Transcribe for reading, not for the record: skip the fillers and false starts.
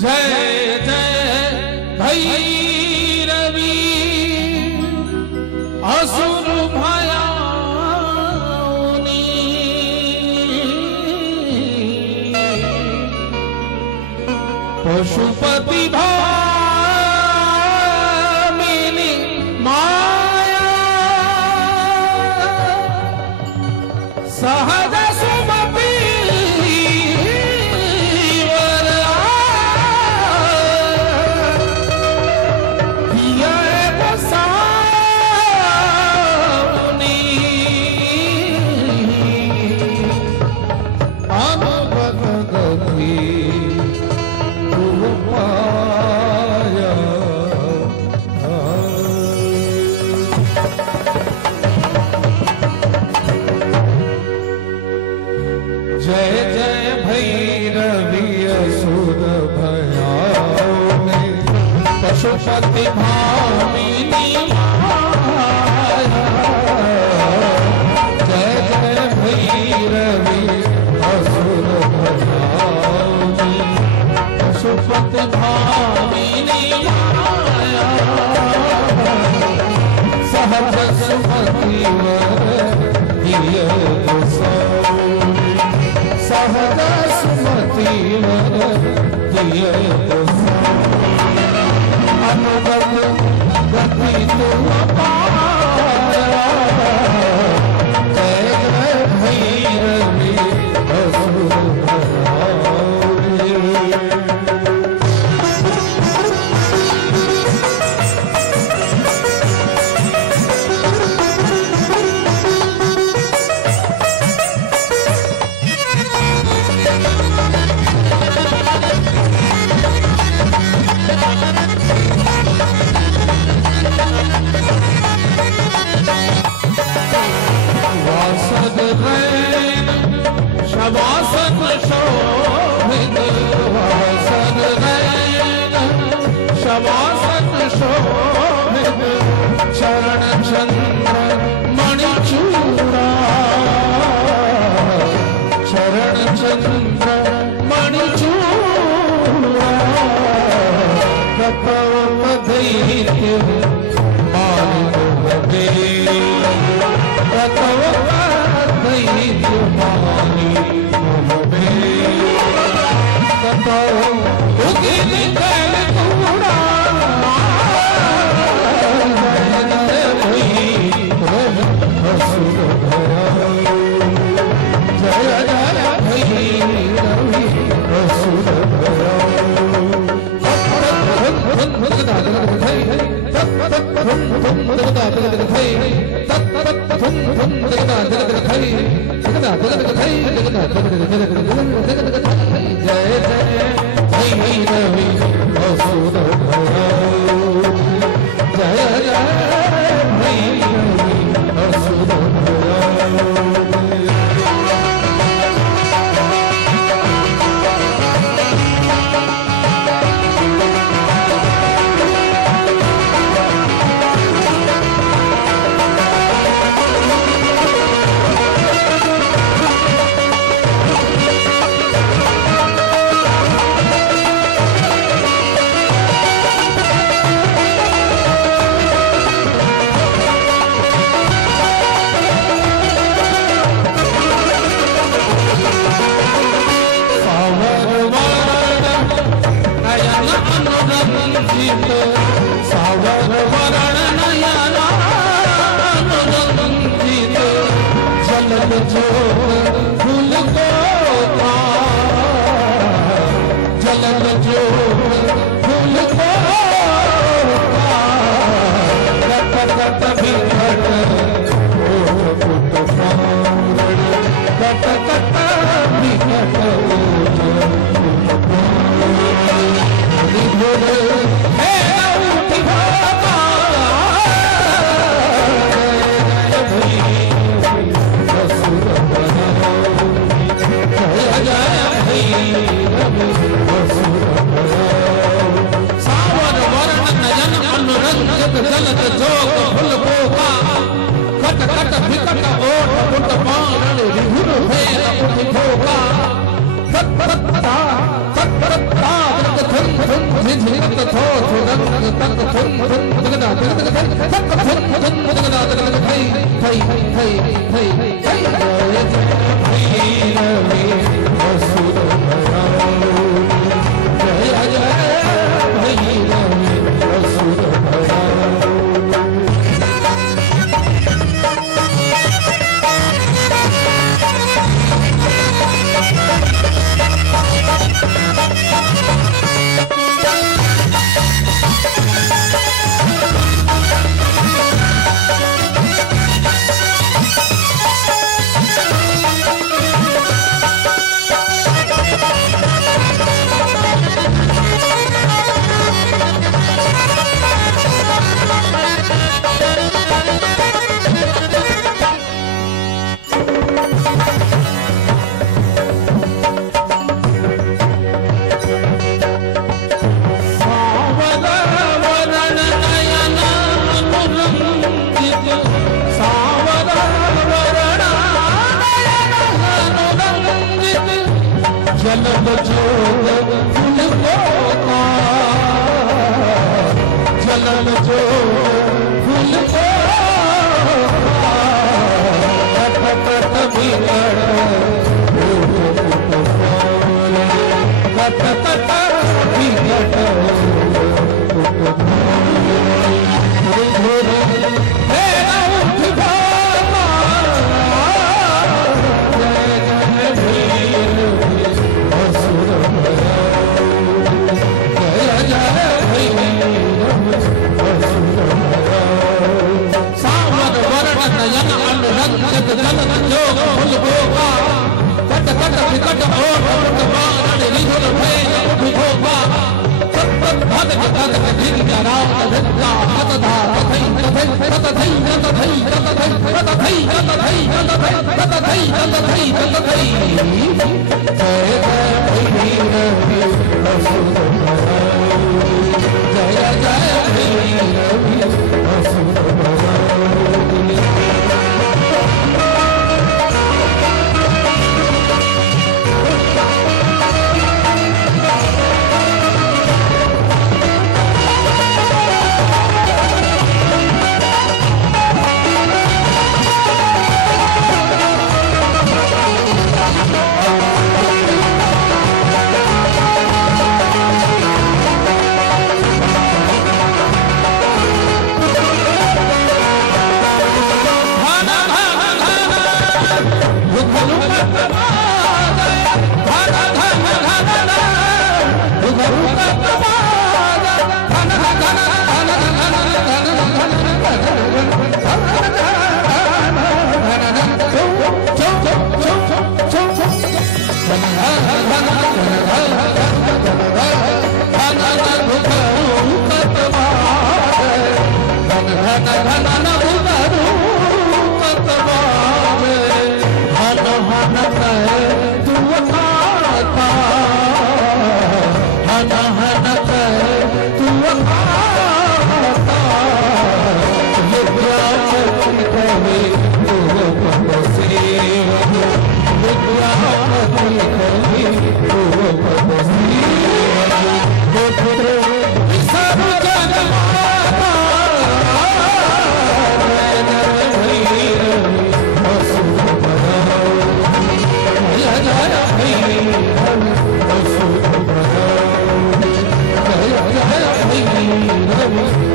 जय जय भैरवी असुर भयानी पशुपति भामिनी माया सहज सुमति जय जय भैरवी असुर भयानी पशुपति भामिनी माया जय जय भैरवी असुर भयानी पशुपति भामिनी माया सहज सुमति दिय सहज सुमति दिय अनुगत गति तुम पाया जय जय भैरवी असुर शवासन शोभित वासन नयन शवासन शोभित चरण चंद्र मणिचूड़ा चरण चंद्र मणिचूड़ा कपव दैत्य मालिनो भवे कपव दैत्य जय जय भैरवी असुर जय जय भैरवी असुर सावर वरण नयना अनुरंजित जलद जोत फूल को जलद जोत फूल को कट कट बिखट ओट कट कट बिखट सावर वर्ण नयन अनुरंजित जलद जोत फूल पोका खट खट विकट ओट पुट पाण विभुर भेद उठ धोका धित थो थुरंग तक थुन थुन मुदगदा तक तक थुन थुन मुदगदा तक थई थई थई थई थई भैरवी असुर जय जय भैरवी असुर Hey,